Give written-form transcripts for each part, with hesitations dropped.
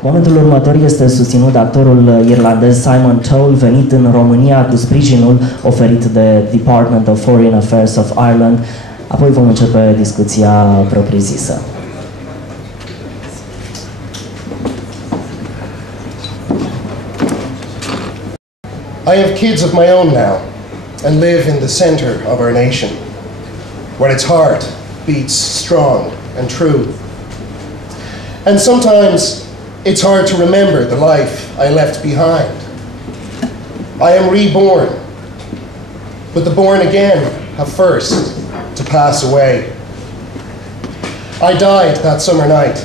Momentul următor este susținut de actorul irlandez Simon Toal, venit în România cu sprijinul oferit de Department of Foreign Affairs of Ireland. Apoi vom începe discuția propriu-zisă. I have kids of my own now and live in the center of our nation, where its heart beats strong and true. And sometimes it's hard to remember the life I left behind. I am reborn, but the born again have first to pass away. I died that summer night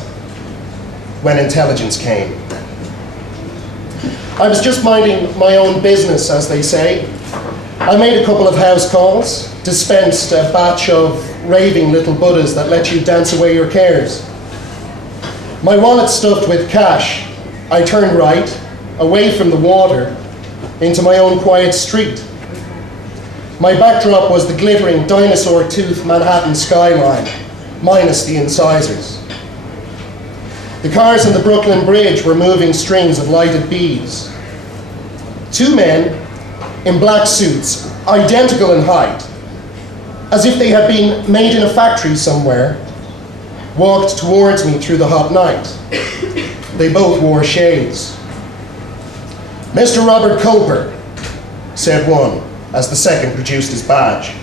when intelligence came. I was just minding my own business, as they say. I made a couple of house calls, dispensed a batch of raving little Buddhas that let you dance away your cares. My wallet stuffed with cash, I turned right, away from the water, into my own quiet street. My backdrop was the glittering dinosaur tooth Manhattan skyline, minus the incisors. The cars on the Brooklyn Bridge were moving strings of lighted beads. Two men in black suits, identical in height, as if they had been made in a factory somewhere, walked towards me through the hot night. They both wore shades. "Mr. Robert Coper," said one, as the second produced his badge.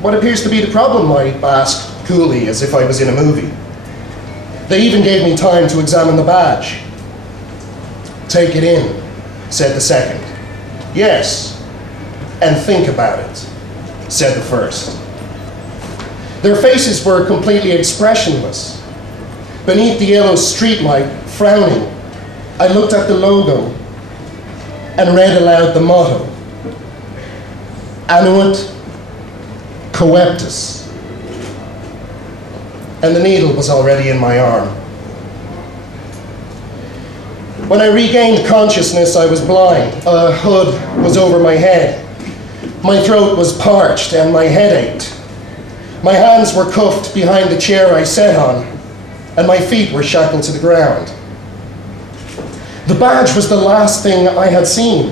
"What appears to be the problem?" I asked coolly, as if I was in a movie. They even gave me time to examine the badge. "Take it in," said the second. "Yes, and think about it," said the first. Their faces were completely expressionless. Beneath the yellow streetlight, frowning, I looked at the logo and read aloud the motto: "Annuit Coeptus." And the needle was already in my arm. When I regained consciousness, I was blind. A hood was over my head. My throat was parched and my head ached. My hands were cuffed behind the chair I sat on, and my feet were shackled to the ground. The badge was the last thing I had seen.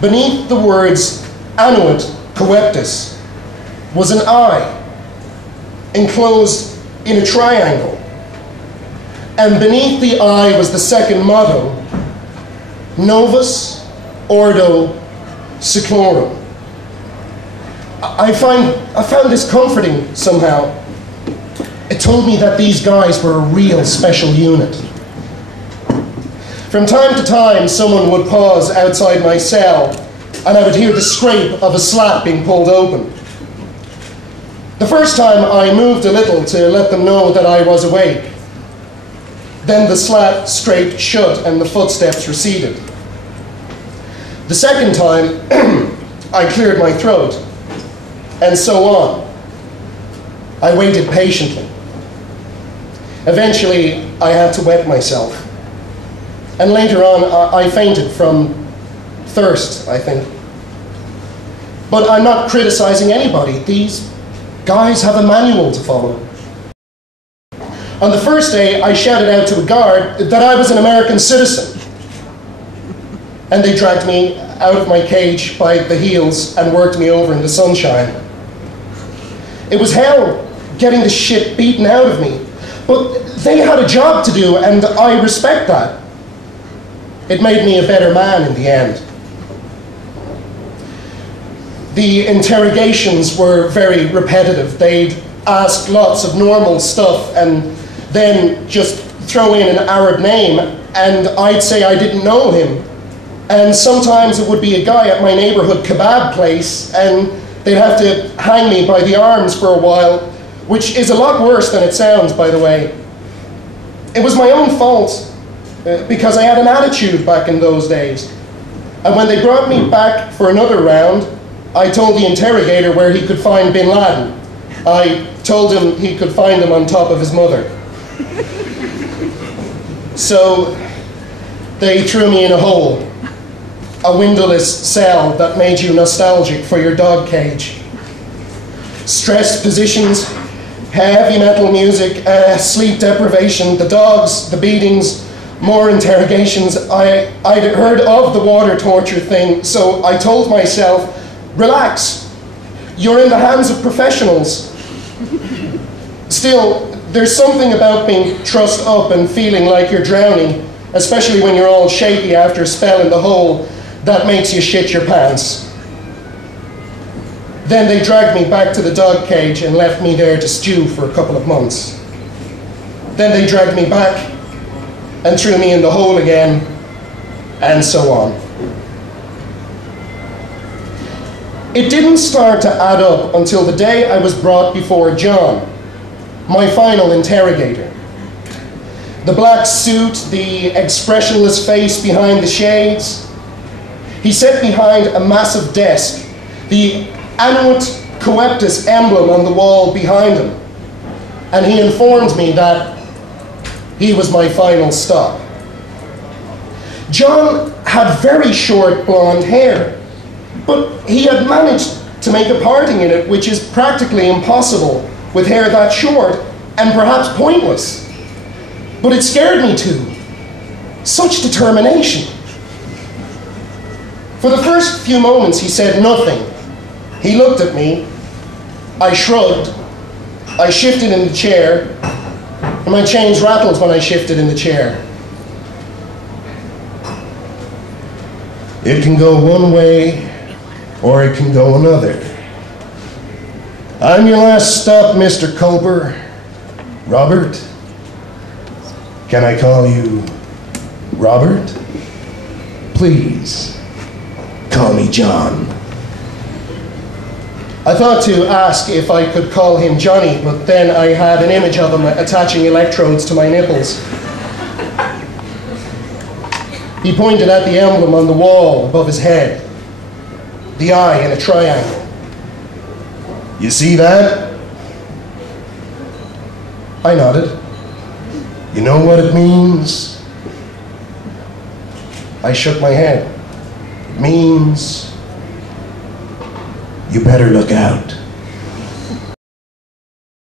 Beneath the words "Annuit Coeptus" was an eye, enclosed in a triangle. And beneath the eye was the second motto: "Novus Ordo Seclorum." I found this comforting somehow. It told me that these guys were a real special unit. From time to time, someone would pause outside my cell, and I would hear the scrape of a slat being pulled open. The first time, I moved a little to let them know that I was awake. Then the slat scraped shut and the footsteps receded. The second time, I cleared my throat, and so on. I waited patiently. Eventually, I had to wet myself. And later on, I fainted from thirst, I think. But I'm not criticizing anybody. These guys have a manual to follow. On the first day, I shouted out to a guard that I was an American citizen. And they dragged me out of my cage by the heels and worked me over in the sunshine. It was hell getting the shit beaten out of me. But they had a job to do, and I respect that. It made me a better man in the end. The interrogations were very repetitive. They'd ask lots of normal stuff and then just throw in an Arab name, and I'd say I didn't know him. And sometimes it would be a guy at my neighborhood kebab place, and they'd have to hang me by the arms for a while, which is a lot worse than it sounds, by the way. It was my own fault, because I had an attitude back in those days. And when they brought me back for another round, I told the interrogator where he could find bin Laden. I told him he could find him on top of his mother. So they threw me in a hole, a windowless cell that made you nostalgic for your dog cage. Stressed positions, Heavy metal music, sleep deprivation, the dogs, the beatings, more interrogations. I'd heard of the water torture thing, so I told myself, relax, you're in the hands of professionals. Still, there's something about being trussed up and feeling like you're drowning, especially when you're all shaky after a spell in the hole, that makes you shit your pants. Then they dragged me back to the dog cage and left me there to stew for a couple of months. Then they dragged me back and threw me in the hole again, and so on. It didn't start to add up until the day I was brought before John, my final interrogator. The black suit, the expressionless face behind the shades. He sat behind a massive desk, the Annuit Coeptus emblem on the wall behind him, and he informed me that he was my final stop. John had very short blonde hair, but he had managed to make a parting in it, which is practically impossible with hair that short and perhaps pointless. But it scared me too. Such determination. For the first few moments he said nothing. He looked at me, I shrugged, I shifted in the chair, and my chains rattled when I shifted in the chair. It can go one way, or it can go another. I'm your last stop, Mr. Culper. Robert? Can I call you Robert? Please, call me John. I thought to ask if I could call him Johnny, but then I had an image of him attaching electrodes to my nipples. He pointed at the emblem on the wall above his head, the eye in a triangle. You see that? I nodded. You know what it means? I shook my head. It means you better look out.